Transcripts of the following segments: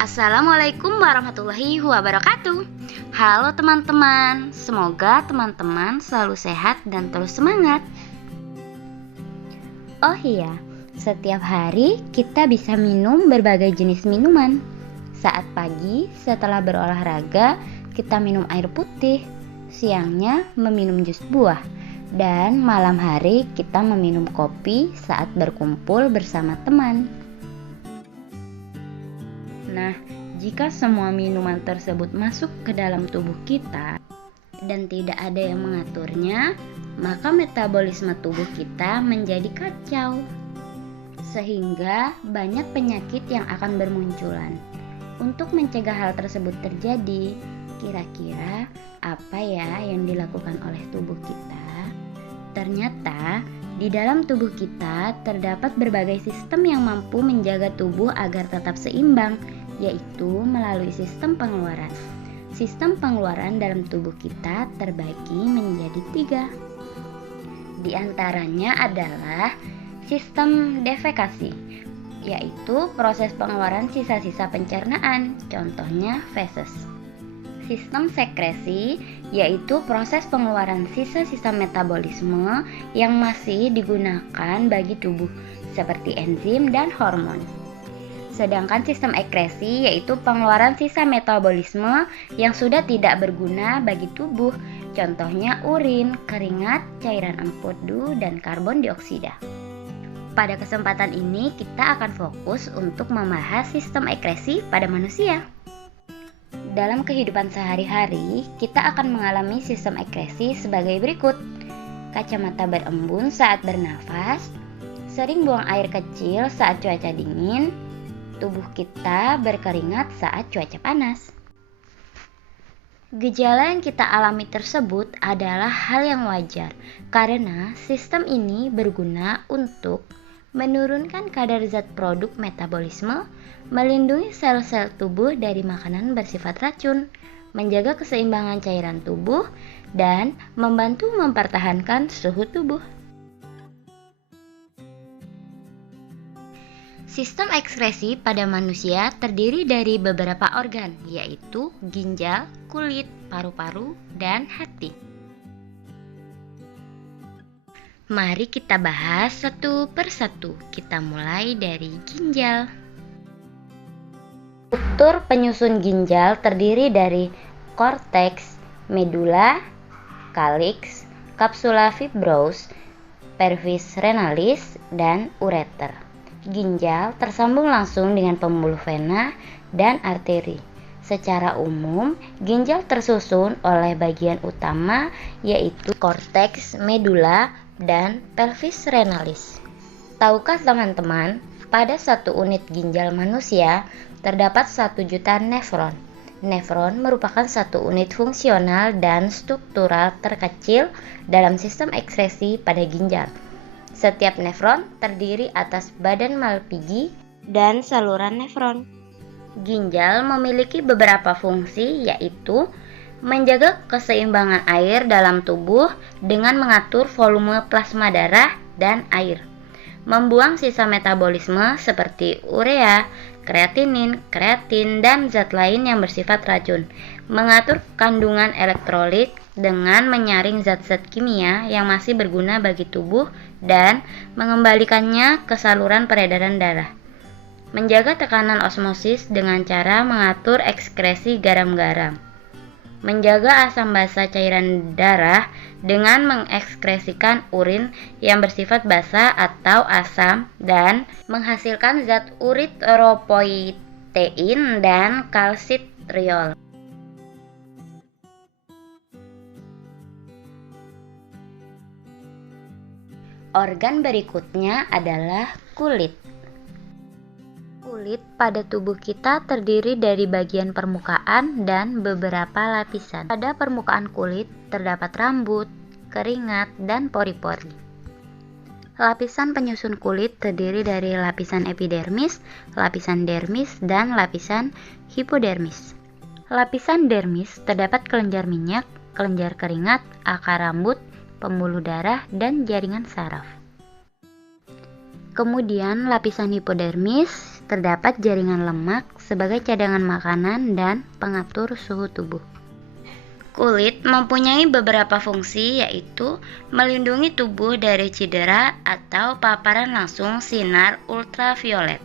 Assalamualaikum warahmatullahi wabarakatuh. Halo teman-teman, semoga teman-teman selalu sehat dan terus semangat. Oh iya, setiap hari kita bisa minum berbagai jenis minuman. Saat pagi setelah berolahraga, kita minum air putih. Siangnya meminum jus buah. Dan malam hari kita meminum kopi saat berkumpul bersama teman. Nah, jika semua minuman tersebut masuk ke dalam tubuh kita dan tidak ada yang mengaturnya, maka metabolisme tubuh kita menjadi kacau. Sehingga banyak penyakit yang akan bermunculan. Untuk mencegah hal tersebut terjadi, kira-kira apa ya yang dilakukan oleh tubuh kita? Ternyata di dalam tubuh kita terdapat berbagai sistem yang mampu menjaga tubuh agar tetap seimbang, yaitu melalui sistem pengeluaran. Sistem pengeluaran dalam tubuh kita terbagi menjadi 3. Di antaranya adalah sistem defekasi, yaitu proses pengeluaran sisa-sisa pencernaan, contohnya feses. Sistem sekresi, yaitu proses pengeluaran sisa-sisa metabolisme yang masih digunakan bagi tubuh, seperti enzim dan hormon. Sedangkan sistem ekskresi, yaitu pengeluaran sisa metabolisme yang sudah tidak berguna bagi tubuh, contohnya urin, keringat, cairan empedu, dan karbon dioksida. Pada kesempatan ini kita akan fokus untuk membahas sistem ekskresi pada manusia. Dalam kehidupan sehari-hari, kita akan mengalami sistem ekskresi sebagai berikut. Kacamata berembun saat bernafas, sering buang air kecil saat cuaca dingin, tubuh kita berkeringat saat cuaca panas. Gejala yang kita alami tersebut adalah hal yang wajar, karena sistem ini berguna untuk menurunkan kadar zat produk metabolisme, melindungi sel-sel tubuh dari makanan bersifat racun, menjaga keseimbangan cairan tubuh, dan membantu mempertahankan suhu tubuh. Sistem ekskresi pada manusia terdiri dari beberapa organ, yaitu ginjal, kulit, paru-paru, dan hati. Mari kita bahas satu persatu. Kita mulai dari ginjal. Struktur penyusun ginjal terdiri dari korteks, medula, calyx, kapsula fibros, pelvis renalis, dan ureter. Ginjal tersambung langsung dengan pembuluh vena dan arteri. Secara umum, ginjal tersusun oleh bagian utama yaitu korteks, medula, dan pelvis renalis. Tahukah teman-teman, pada satu unit ginjal manusia terdapat 1 juta nefron. Nefron merupakan satu unit fungsional dan struktural terkecil dalam sistem ekskresi pada ginjal. Setiap nefron terdiri atas badan Malpighi dan saluran nefron. Ginjal memiliki beberapa fungsi, yaitu menjaga keseimbangan air dalam tubuh dengan mengatur volume plasma darah dan air, membuang sisa metabolisme seperti urea, kreatinin, kreatin, dan zat lain yang bersifat racun, mengatur kandungan elektrolit dengan menyaring zat-zat kimia yang masih berguna bagi tubuh dan mengembalikannya ke saluran peredaran darah, menjaga tekanan osmosis dengan cara mengatur ekskresi garam-garam, menjaga asam basa cairan darah dengan mengekskresikan urin yang bersifat basa atau asam dan menghasilkan zat eritropoietin dan kalsitriol. Organ berikutnya adalah kulit. Kulit pada tubuh kita terdiri dari bagian permukaan dan beberapa lapisan. Pada permukaan kulit terdapat rambut, keringat, dan pori-pori. Lapisan penyusun kulit terdiri dari lapisan epidermis, lapisan dermis, dan lapisan hipodermis. Lapisan dermis terdapat kelenjar minyak, kelenjar keringat, akar rambut, pembuluh darah, dan jaringan saraf. Kemudian lapisan hipodermis terdapat jaringan lemak sebagai cadangan makanan dan pengatur suhu tubuh. Kulit mempunyai beberapa fungsi, yaitu melindungi tubuh dari cedera atau paparan langsung sinar ultraviolet,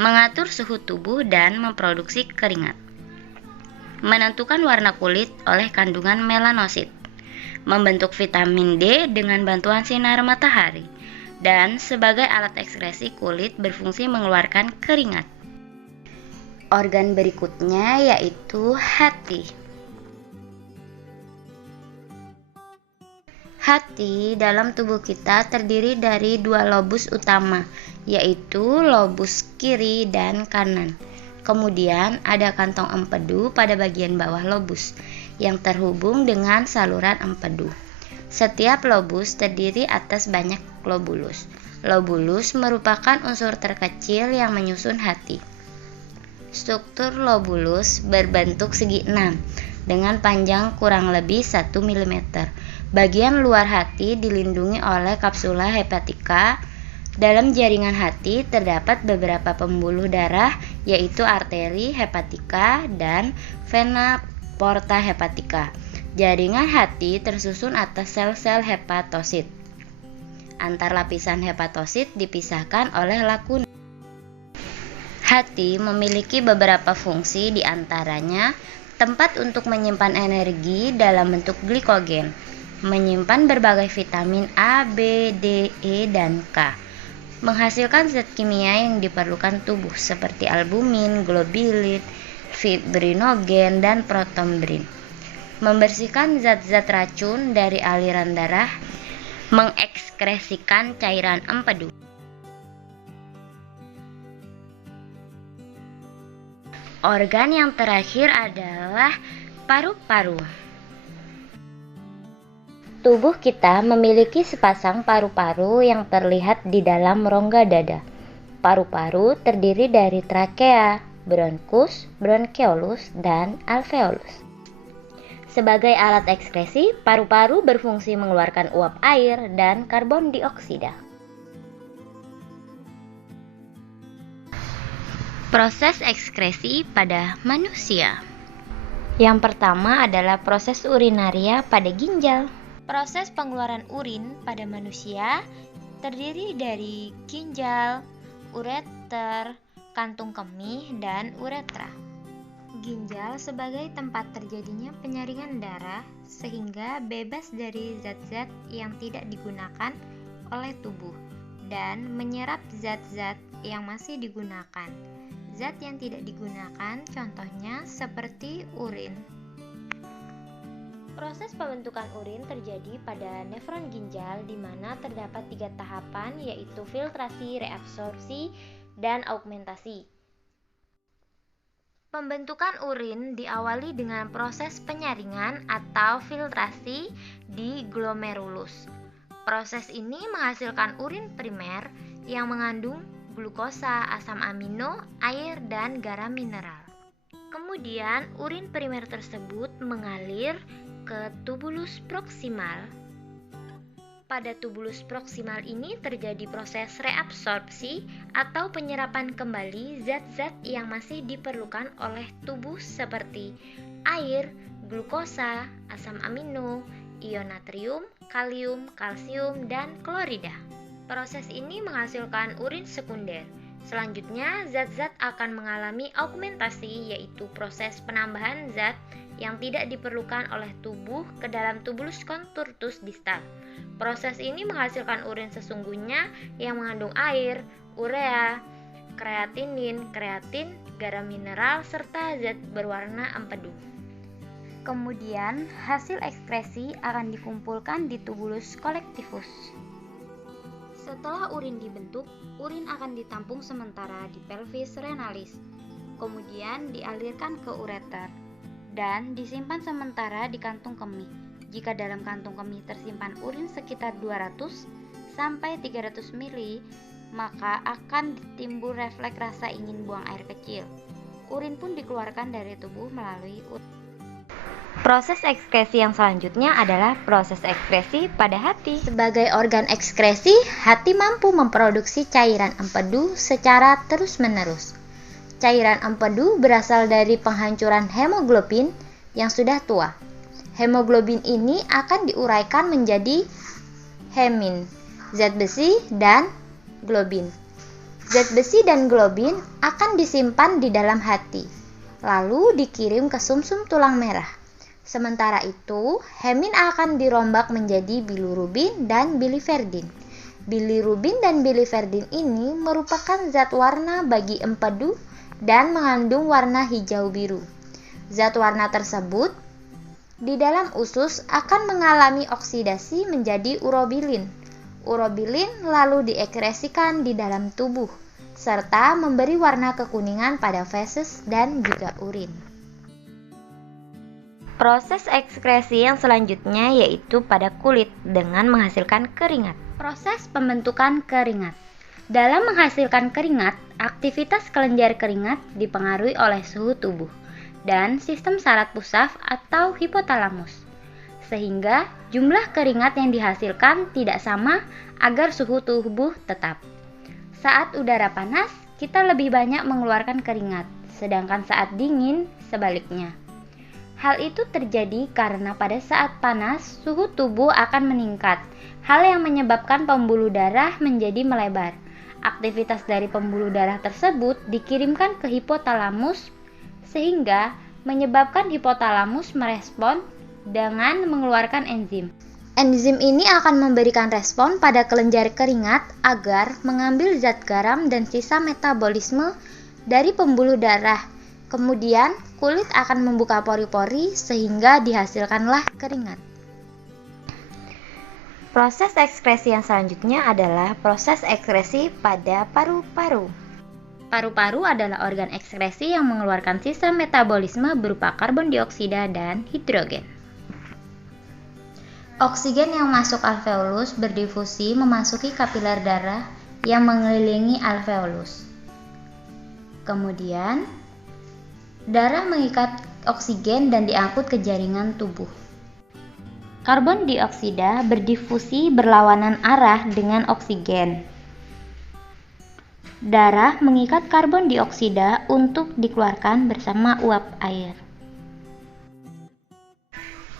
mengatur suhu tubuh dan memproduksi keringat, menentukan warna kulit oleh kandungan melanosit, membentuk vitamin D dengan bantuan sinar matahari, dan sebagai alat ekskresi kulit berfungsi mengeluarkan keringat. Organ berikutnya yaitu hati. Hati dalam tubuh kita terdiri dari dua lobus utama, yaitu lobus kiri dan kanan. Kemudian ada kantong empedu pada bagian bawah lobus yang terhubung dengan saluran empedu. Setiap lobus terdiri atas banyak lobulus. Lobulus merupakan unsur terkecil yang menyusun hati. Struktur lobulus berbentuk segi 6 dengan panjang kurang lebih 1 mm. Bagian luar hati dilindungi oleh kapsula hepatika. Dalam jaringan hati terdapat beberapa pembuluh darah, yaitu arteri hepatika dan vena porta hepatika. Jaringan hati tersusun atas sel-sel hepatosit. Antar lapisan hepatosit dipisahkan oleh lakuna. Hati memiliki beberapa fungsi, diantaranya tempat untuk menyimpan energi dalam bentuk glikogen, menyimpan berbagai vitamin A, B, D, E, dan K, menghasilkan zat kimia yang diperlukan tubuh seperti albumin, globulin, fibrinogen, dan protombrin, membersihkan zat-zat racun dari aliran darah, mengekskresikan cairan empedu. Organ yang terakhir adalah paru-paru. Tubuh kita memiliki sepasang paru-paru yang terlihat di dalam rongga dada. Paru-paru terdiri dari trakea, bronkus, bronkeolus, dan alveolus. Sebagai alat ekskresi, paru-paru berfungsi mengeluarkan uap air dan karbon dioksida. Proses ekskresi pada manusia. Yang pertama adalah proses urinaria pada ginjal. Proses pengeluaran urin pada manusia terdiri dari ginjal, ureter, kantung kemih, dan uretra. Ginjal sebagai tempat terjadinya penyaringan darah sehingga bebas dari zat-zat yang tidak digunakan oleh tubuh dan menyerap zat-zat yang masih digunakan. Zat yang tidak digunakan contohnya seperti urin. Proses pembentukan urin terjadi pada nefron ginjal di mana terdapat 3 tahapan, yaitu filtrasi, reabsorpsi, dan augmentasi. Pembentukan urin diawali dengan proses penyaringan atau filtrasi di glomerulus. Proses ini menghasilkan urin primer yang mengandung glukosa, asam amino, air, dan garam mineral. Kemudian, urin primer tersebut mengalir ke tubulus proksimal. Pada tubulus proksimal ini terjadi proses reabsorpsi atau penyerapan kembali zat-zat yang masih diperlukan oleh tubuh seperti air, glukosa, asam amino, ion natrium, kalium, kalsium, dan klorida. Proses ini menghasilkan urin sekunder. Selanjutnya, zat-zat akan mengalami augmentasi, yaitu proses penambahan zat yang tidak diperlukan oleh tubuh ke dalam tubulus contortus distal. Proses ini menghasilkan urin sesungguhnya yang mengandung air, urea, kreatinin, kreatin, garam mineral, serta zat berwarna empedu. Kemudian, hasil ekskresi akan dikumpulkan di tubulus kolektivus. Setelah urin dibentuk, urin akan ditampung sementara di pelvis renalis, kemudian dialirkan ke ureter, dan disimpan sementara di kantung kemih. Jika dalam kantung kemih tersimpan urin sekitar 200 sampai 300 ml, maka akan timbul refleks rasa ingin buang air kecil. Urin pun dikeluarkan dari tubuh melalui urin. Proses ekskresi yang selanjutnya adalah proses ekskresi pada hati. Sebagai organ ekskresi, hati mampu memproduksi cairan empedu secara terus-menerus. Cairan empedu berasal dari penghancuran hemoglobin yang sudah tua. Hemoglobin ini akan diuraikan menjadi hemin, zat besi, dan globin. Zat besi dan globin akan disimpan di dalam hati, lalu dikirim ke sumsum tulang merah. Sementara itu, hemin akan dirombak menjadi bilirubin dan biliverdin. Bilirubin dan biliverdin ini merupakan zat warna bagi empedu dan mengandung warna hijau biru. Zat warna tersebut di dalam usus akan mengalami oksidasi menjadi urobilin. Urobilin lalu diekskresikan di dalam tubuh, serta memberi warna kekuningan pada feses dan juga urin. Proses ekskresi yang selanjutnya yaitu pada kulit dengan menghasilkan keringat. Proses pembentukan keringat. Dalam menghasilkan keringat, aktivitas kelenjar keringat dipengaruhi oleh suhu tubuh dan sistem saraf pusat atau hipotalamus, sehingga jumlah keringat yang dihasilkan tidak sama agar suhu tubuh tetap. Saat udara panas, kita lebih banyak mengeluarkan keringat, sedangkan saat dingin sebaliknya. Hal itu terjadi karena pada saat panas, suhu tubuh akan meningkat, hal yang menyebabkan pembuluh darah menjadi melebar. Aktivitas dari pembuluh darah tersebut dikirimkan ke hipotalamus, sehingga menyebabkan hipotalamus merespon dengan mengeluarkan enzim. Enzim ini akan memberikan respon pada kelenjar keringat agar mengambil zat garam dan sisa metabolisme dari pembuluh darah. Kemudian, kulit akan membuka pori-pori sehingga dihasilkanlah keringat. Proses ekskresi yang selanjutnya adalah proses ekskresi pada paru-paru. Paru-paru adalah organ ekskresi yang mengeluarkan sisa metabolisme berupa karbon dioksida dan hidrogen. Oksigen yang masuk alveolus berdifusi memasuki kapiler darah yang mengelilingi alveolus. Kemudian, darah mengikat oksigen dan diangkut ke jaringan tubuh. Karbon dioksida berdifusi berlawanan arah dengan oksigen. Darah mengikat karbon dioksida untuk dikeluarkan bersama uap air.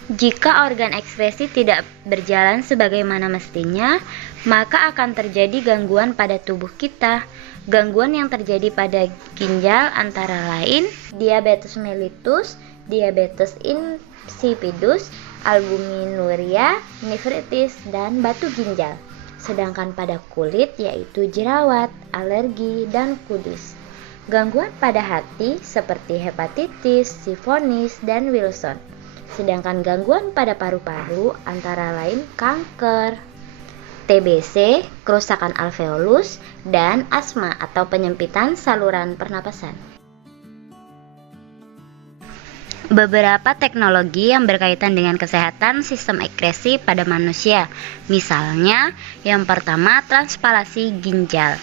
Jika organ ekskresi tidak berjalan sebagaimana mestinya, maka akan terjadi gangguan pada tubuh kita. Gangguan yang terjadi pada ginjal antara lain diabetes mellitus, diabetes insipidus, albuminuria, nefritis, dan batu ginjal. Sedangkan pada kulit yaitu jerawat, alergi, dan kudis. Gangguan pada hati seperti hepatitis, sifonis, dan Wilson. Sedangkan gangguan pada paru-paru antara lain kanker, TBC, kerusakan alveolus, dan asma atau penyempitan saluran pernapasan. Beberapa teknologi yang berkaitan dengan kesehatan sistem ekskresi pada manusia. Misalnya, yang pertama transplantasi ginjal.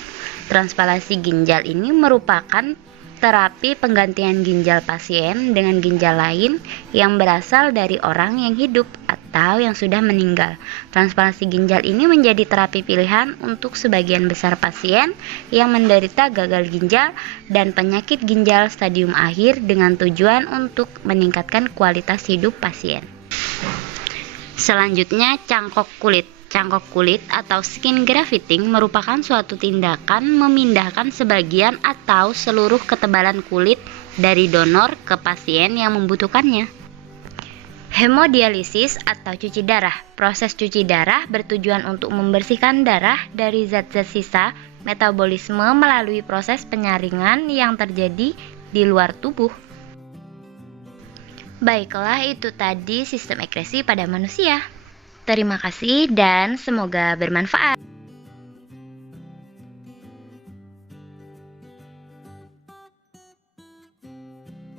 Transplantasi ginjal ini merupakan terapi penggantian ginjal pasien dengan ginjal lain yang berasal dari orang yang hidup atau yang sudah meninggal. Transplantasi ginjal ini menjadi terapi pilihan untuk sebagian besar pasien yang menderita gagal ginjal dan penyakit ginjal stadium akhir dengan tujuan untuk meningkatkan kualitas hidup pasien. Selanjutnya, cangkok kulit. Cangkok kulit atau skin grafting merupakan suatu tindakan memindahkan sebagian atau seluruh ketebalan kulit dari donor ke pasien yang membutuhkannya. Hemodialisis atau cuci darah. Proses cuci darah bertujuan untuk membersihkan darah dari zat-zat sisa metabolisme melalui proses penyaringan yang terjadi di luar tubuh. Baiklah, itu tadi sistem ekskresi pada manusia. Terima kasih dan semoga bermanfaat.